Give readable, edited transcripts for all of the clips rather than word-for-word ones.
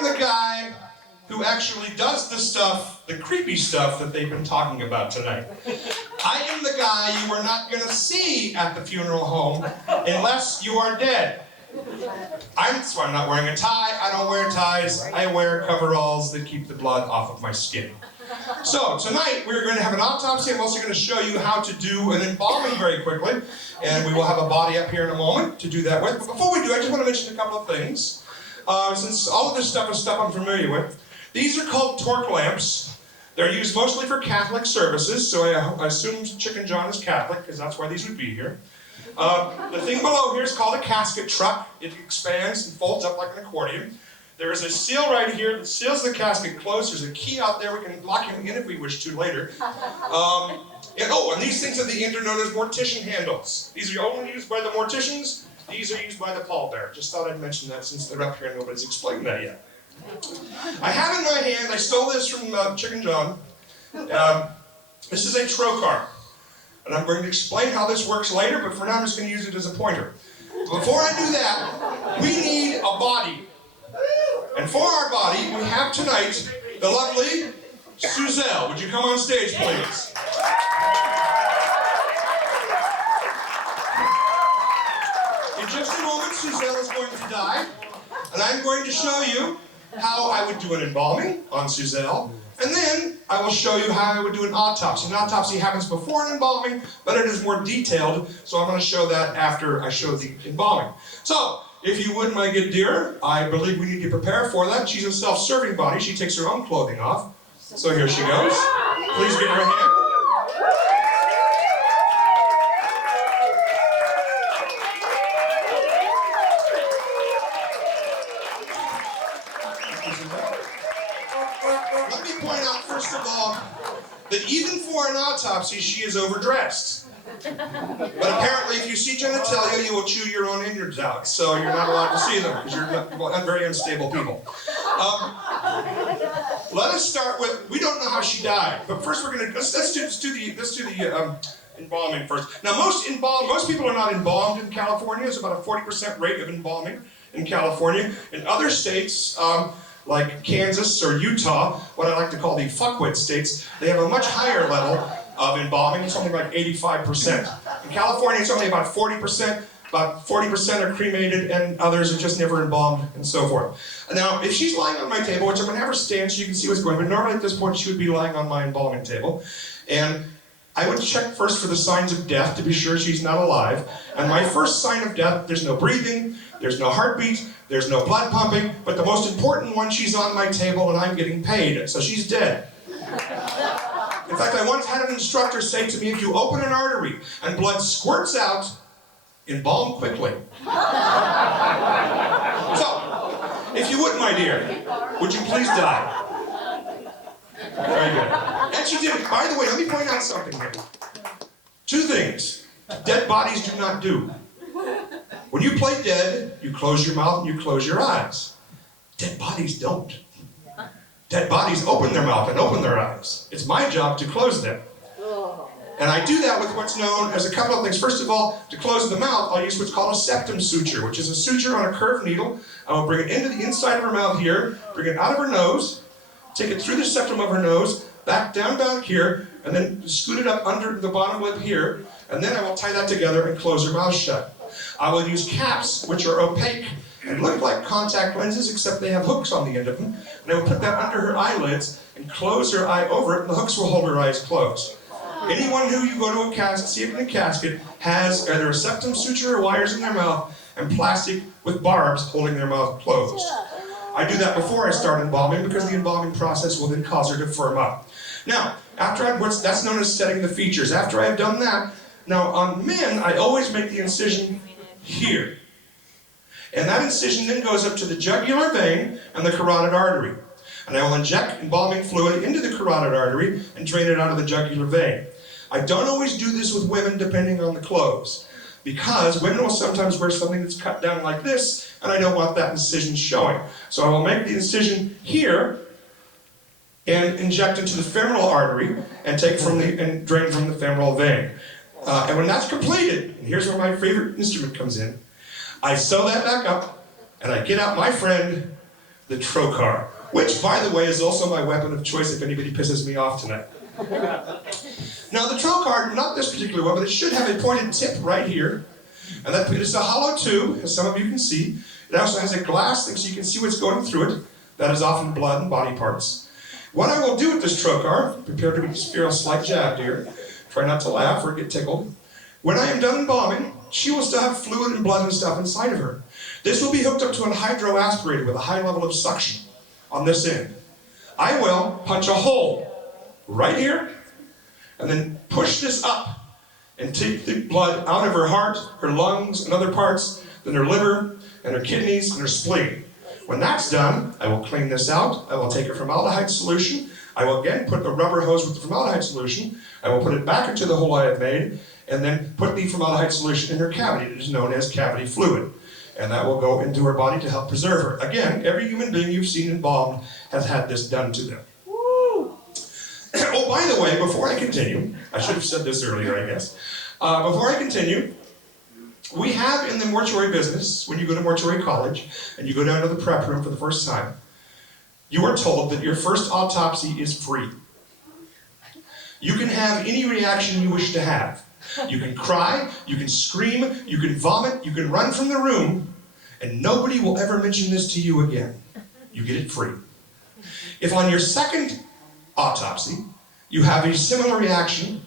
am the guy who actually does the stuff, the creepy stuff that they've been talking about tonight. I am the guy you are not going to see at the funeral home unless you are dead. That's why I'm not wearing a tie. I don't wear ties. I wear coveralls that keep the blood off of my skin. So tonight we're going to have an autopsy. I'm also going to show you how to do an embalming very quickly. And we will have a body up here in a moment to do that with. But before we do, I just want to mention a couple of things. Since all of this stuff is stuff I'm familiar with. These are called torque lamps. They're used mostly for Catholic services, so I assume Chicken John is Catholic, because that's why these would be here. The thing below here is called a casket truck. It expands and folds up like an accordion. There is a seal right here that seals the casket closed. There's a key out there. We can lock him in if we wish to later. And these things at the end are known as Mortician handles. These are only used by the Morticians. These are used by the pallbearer. Just thought I'd mention that since they're up here and nobody's explained that yet. I have in my hand, I stole this from Chicken John. This is a trocar. And I'm going to explain how this works later, but for now I'm just going to use it as a pointer. Before I do that, we need a body. And for our body, we have tonight the lovely Suzelle. Would you come on stage, please? In just a moment, Suzelle is going to die. And I'm going to show you how I would do an embalming on Suzelle, and then I will show you how I would do an autopsy. An autopsy happens before an embalming, but it is more detailed, so I'm going to show that after I show the embalming. So, if you would, my good dear, I believe we need to prepare for that. She's a self-serving body. She takes her own clothing off. So here she goes. Please give her a hand. Let me point out, first of all, that even for an autopsy, she is overdressed. But apparently, if you see genitalia, you will chew your own innards out, so you're not allowed to see them, because you're very unstable people. Let us start with, we don't know how she died, but first we're going to, let's do the embalming first. Now, most people are not embalmed in California. It's about a 40% rate of embalming in California. In other states, like Kansas or Utah, what I like to call the fuckwit states, they have a much higher level of embalming, something like 85%. In California, it's only about 40%. About 40% are cremated, and others are just never embalmed, and so forth. Now, if she's lying on my table, which I'm going to have her stand so you can see what's going on, but normally at this point she would be lying on my embalming table, and I would check first for the signs of death to be sure she's not alive. And my first sign of death, there's no breathing, there's no heartbeat, there's no blood pumping, but the most important one, she's on my table and I'm getting paid, so she's dead. In fact, I once had an instructor say to me, if you open an artery and blood squirts out, embalm quickly. So, if you would, my dear, would you please die? Very good. And she did. By the way, let me point out something here. Two things dead bodies do not do. When you play dead, you close your mouth and you close your eyes. Dead bodies don't. Dead bodies open their mouth and open their eyes. It's my job to close them. And I do that with what's known as a couple of things. First of all, to close the mouth, I'll use what's called a septum suture, which is a suture on a curved needle. I will bring it into the inside of her mouth here, bring it out of her nose, take it through the septum of her nose, back here, and then scoot it up under the bottom lip here, and then I will tie that together and close her mouth shut. I will use caps, which are opaque and look like contact lenses, except they have hooks on the end of them, and I will put that under her eyelids and close her eye over it, and the hooks will hold her eyes closed. Anyone who you go to a casket, see it in a casket, has either a septum suture or wires in their mouth and plastic with barbs holding their mouth closed. I do that before I start embalming because the embalming process will then cause her to firm up. Now, that's known as setting the features. After I've done that, now on men, I always make the incision here. And that incision then goes up to the jugular vein and the carotid artery. And I will inject embalming fluid into the carotid artery and drain it out of the jugular vein. I don't always do this with women depending on the clothes, because women will sometimes wear something that's cut down like this, and I don't want that incision showing. So I will make the incision here and inject into the femoral artery and and drain from the femoral vein. And when that's completed, and here's where my favorite instrument comes in, I sew that back up, and I get out my friend, the trocar, which, by the way, is also my weapon of choice if anybody pisses me off tonight. Now, the trocar, not this particular one, but it should have a pointed tip right here. And that it is a hollow tube, as some of you can see. It also has a glass thing so you can see what's going through it. That is often blood and body parts. What I will do with this trocar, prepare to feel a slight jab here. Try not to laugh or get tickled. When I am done embalming, she will still have fluid and blood and stuff inside of her. This will be hooked up to a hydroaspirator with a high level of suction on this end. I will punch a hole right here and then push this up and take the blood out of her heart, her lungs, and other parts, then her liver, and her kidneys, and her spleen. When that's done, I will clean this out. I will take a formaldehyde solution. I will again put the rubber hose with the formaldehyde solution. I will put it back into the hole I have made, and then put the formaldehyde solution in her cavity. It is known as cavity fluid. And that will go into her body to help preserve her. Again, every human being you've seen embalmed has had this done to them. Woo! Oh, by the way, before I continue, I should have said this earlier, I guess. Before I continue, we have in the mortuary business, when you go to mortuary college and you go down to the prep room for the first time, you are told that your first autopsy is free. You can have any reaction you wish to have. You can cry, you can scream, you can vomit, you can run from the room, and nobody will ever mention this to you again. You get it free. If on your second autopsy you have a similar reaction,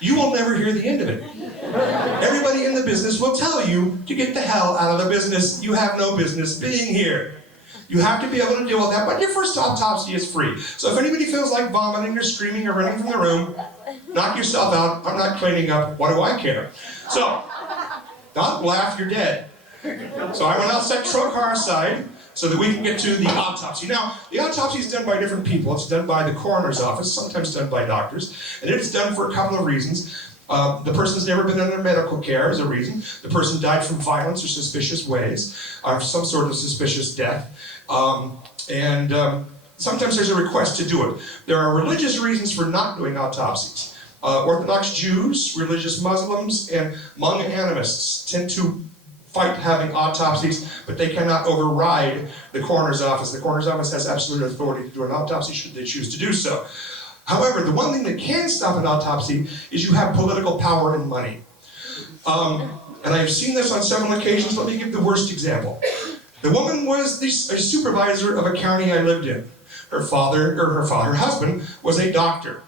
you will never hear the end of it. Everybody in the business will tell you to get the hell out of the business. You have no business being here. You have to be able to deal with that, but your first autopsy is free. So if anybody feels like vomiting or screaming or running from the room, knock yourself out. I'm not cleaning up. What do I care? So, don't laugh, you're dead. So I will now set trocar aside so that we can get to the autopsy. Now, the autopsy is done by different people. It's done by the coroner's office, sometimes done by doctors, and it's done for a couple of reasons. The person's never been under medical care is a reason. The person died from violence or suspicious ways, or some sort of suspicious death. Sometimes there's a request to do it. There are religious reasons for not doing autopsies. Orthodox Jews, religious Muslims, and Hmong animists tend to fight having autopsies, but they cannot override the coroner's office. The coroner's office has absolute authority to do an autopsy should they choose to do so. However, the one thing that can stop an autopsy is you have political power and money. And I've seen this on several occasions. Let me give the worst example. The woman was a supervisor of a county I lived in. Her husband was a doctor.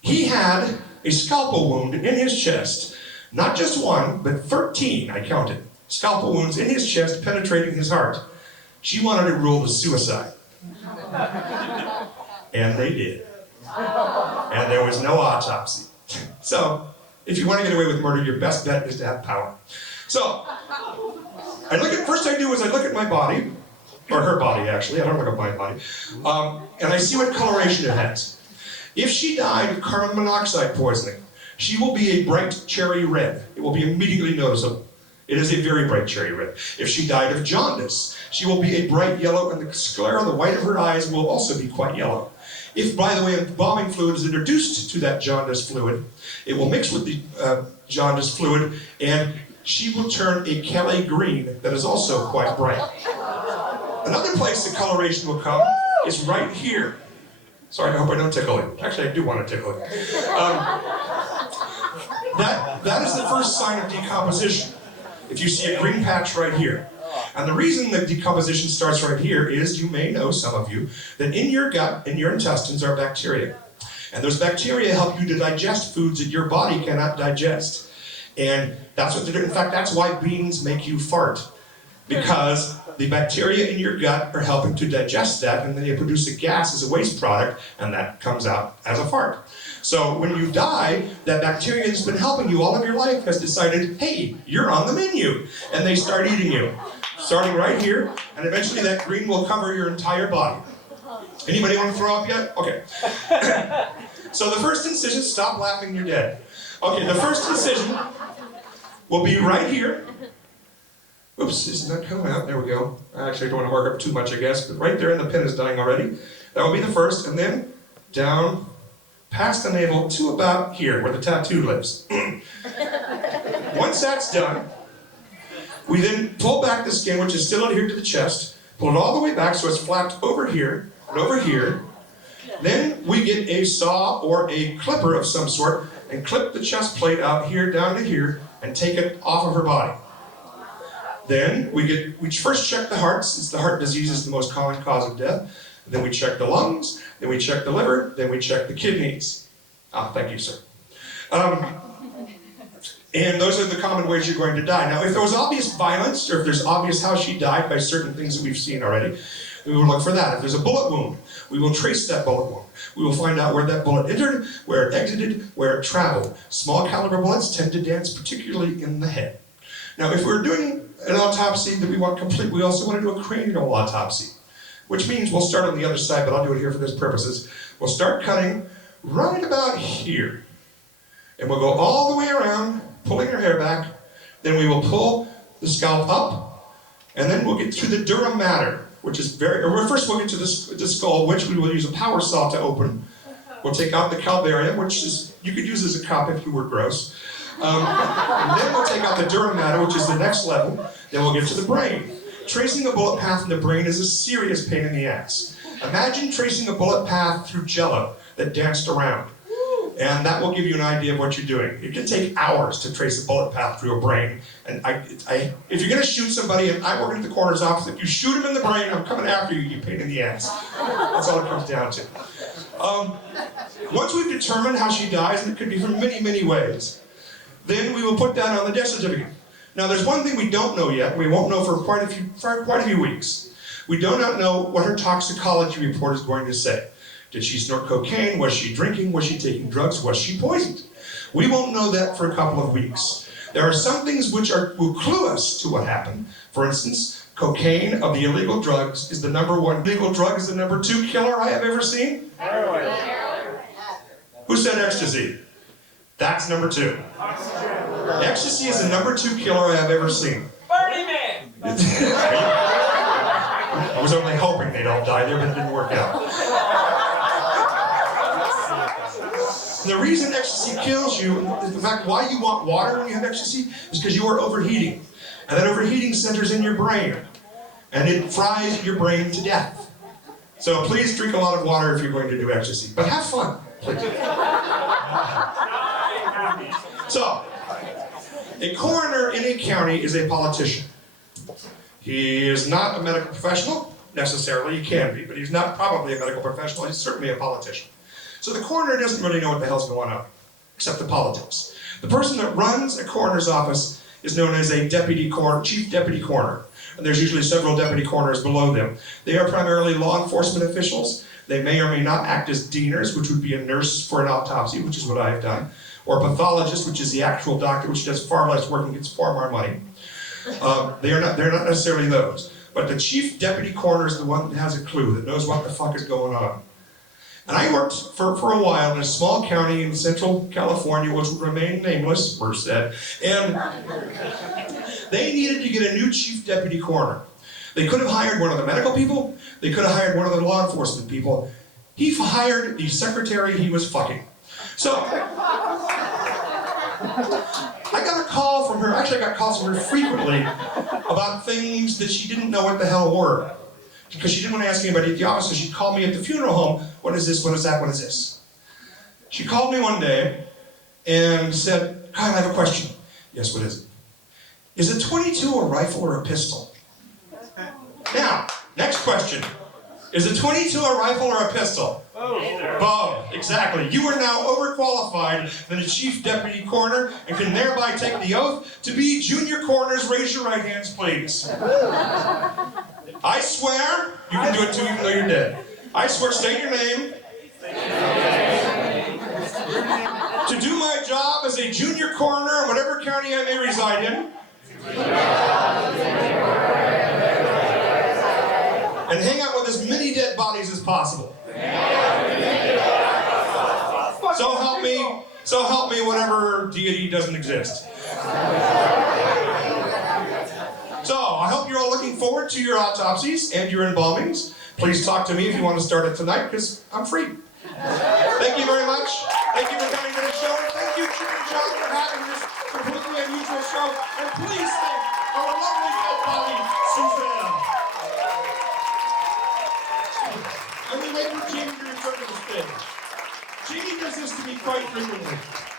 He had a scalpel wound in his chest. Not just one, but 13, I counted, scalpel wounds in his chest penetrating his heart. She wanted it ruled as suicide. And they did. And there was no autopsy. So, if you want to get away with murder, your best bet is to have power. So, first I do is I look at my body, or her body actually, I don't look at my body, and I see what coloration it has. If she died of carbon monoxide poisoning, she will be a bright cherry red. It will be immediately noticeable. It is a very bright cherry red. If she died of jaundice, she will be a bright yellow, and the sclera, the white of her eyes, will also be quite yellow. If, by the way, embalming fluid is introduced to that jaundice fluid, it will mix with the jaundice fluid, and she will turn a Kelly green that is also quite bright. Another place the coloration will come is right here. Sorry, I hope I don't tickle you. Actually, I do want to tickle you. That is the first sign of decomposition. If you see a green patch right here. And the reason that decomposition starts right here is, you may know, some of you, that in your gut, in your intestines, are bacteria. And those bacteria help you to digest foods that your body cannot digest. And that's what they do. In fact, that's why beans make you fart. Because the bacteria in your gut are helping to digest that, and then they produce a gas as a waste product, and that comes out as a fart. So when you die, that bacteria that's been helping you all of your life has decided, hey, you're on the menu. And they start eating you. Starting right here, and eventually that green will cover your entire body. Anybody want to throw up yet? Okay. So the first incision, stop laughing, you're dead. Okay, the first incision will be right here. Oops, it's not coming out. There we go. Actually, I don't want to work up too much, I guess, but right there, and the pin is dying already. That will be the first, and then down past the navel to about here, where the tattoo lives. Once that's done, we then pull back the skin, which is still adhered to the chest, pull it all the way back so it's flapped over here and over here. Then we get a saw or a clipper of some sort and clip the chest plate out here down to here and take it off of her body. Then we first check the heart, since the heart disease is the most common cause of death. Then we check the lungs, then we check the liver, then we check the kidneys. Ah, thank you, sir. And those are the common ways you're going to die. Now, if there was obvious violence, or if there's obvious how she died by certain things that we've seen already, we will look for that. If there's a bullet wound, we will trace that bullet wound. We will find out where that bullet entered, where it exited, where it traveled. Small caliber bullets tend to dance particularly in the head. Now, if we're doing an autopsy that we want complete, we also want to do a cranial autopsy, which means we'll start on the other side, but I'll do it here for this purposes. We'll start cutting right about here. And we'll go all the way around, pulling her hair back. Then we will pull the scalp up, and then we'll get to the dura mater, which is first we'll get to the skull, which we will use a power saw to open. We'll take out the calvaria, which is, you could use as a cup if you were gross. Then we'll take out the dura mater, which is the next level. Then we'll get to the brain. Tracing a bullet path in the brain is a serious pain in the ass. Imagine tracing a bullet path through jello that danced around. And that will give you an idea of what you're doing. It can take hours to trace a bullet path through a brain. And if you're going to shoot somebody, and I'm working at the coroner's office, if you shoot him in the brain, I'm coming after you, you pain in the ass. That's all it comes down to. Once we've determined how she dies, and it could be from many, many ways, then we will put that on the death certificate. Now, there's one thing we don't know yet. We won't know for quite a few weeks. We do not know what her toxicology report is going to say. Did she snort cocaine? Was she drinking? Was she taking drugs? Was she poisoned? We won't know that for a couple of weeks. There are some things which will clue us to what happened. For instance, cocaine of the illegal drugs is the #1 legal drug, is the #2 killer I have ever seen. Heroin. Who said ecstasy? That's #2. Ecstasy is the #2 killer I have ever seen. Burning Man! I was only hoping they'd all die there, but it didn't work out. The reason ecstasy kills you, in fact, why you want water when you have ecstasy, is because you are overheating. And that overheating centers in your brain. And it fries your brain to death. So please drink a lot of water if you're going to do ecstasy. But have fun, please. So, a coroner in a county is a politician. He is not a medical professional, necessarily. He can be, but he's not probably a medical professional. He's certainly a politician. So the coroner doesn't really know what the hell's going on, except the politics. The person that runs a coroner's office is known as a deputy coroner, chief deputy coroner. And there's usually several deputy coroners below them. They are primarily law enforcement officials. They may or may not act as deaners, which would be a nurse for an autopsy, which is what I've done, or pathologist, which is the actual doctor, which does far less work and gets far more money. They're not necessarily those. But the chief deputy coroner is the one that has a clue, that knows what the fuck is going on. And I worked for a while in a small county in central California, which would remain nameless, Merced, and they needed to get a new chief deputy coroner. They could have hired one of the medical people, they could have hired one of the law enforcement people. He hired the secretary he was fucking. So, I got a call from her, actually I got calls from her frequently about things that she didn't know what the hell were. Because she didn't want to ask anybody at the office, so she'd call me at the funeral home, what is this, what is that, what is this? She called me one day and said, Kyle, I have a question. Yes, what is it? Is a .22 a rifle or a pistol? Now, next question. Is a .22 a rifle or a pistol? Both, exactly. You are now overqualified than a chief deputy coroner and can thereby take the oath to be junior coroners. Raise your right hands, please. I swear, you can do it too even though you're dead. I swear, state your name. To do my job as a junior coroner in whatever county I may reside in. And hang out with as many dead bodies as possible. So help me whatever deity doesn't exist. So, I hope you're all looking forward to your autopsies and your embalmings. Please talk to me if you want to start it tonight, because I'm free. Thank you very much. Thank you for coming to the show. And thank you, Chip and John, for having this completely unusual show. And please thank our lovely dead body, Suzanne. I'd like for Jamie to return to the stage. Jamie does this to me quite frequently.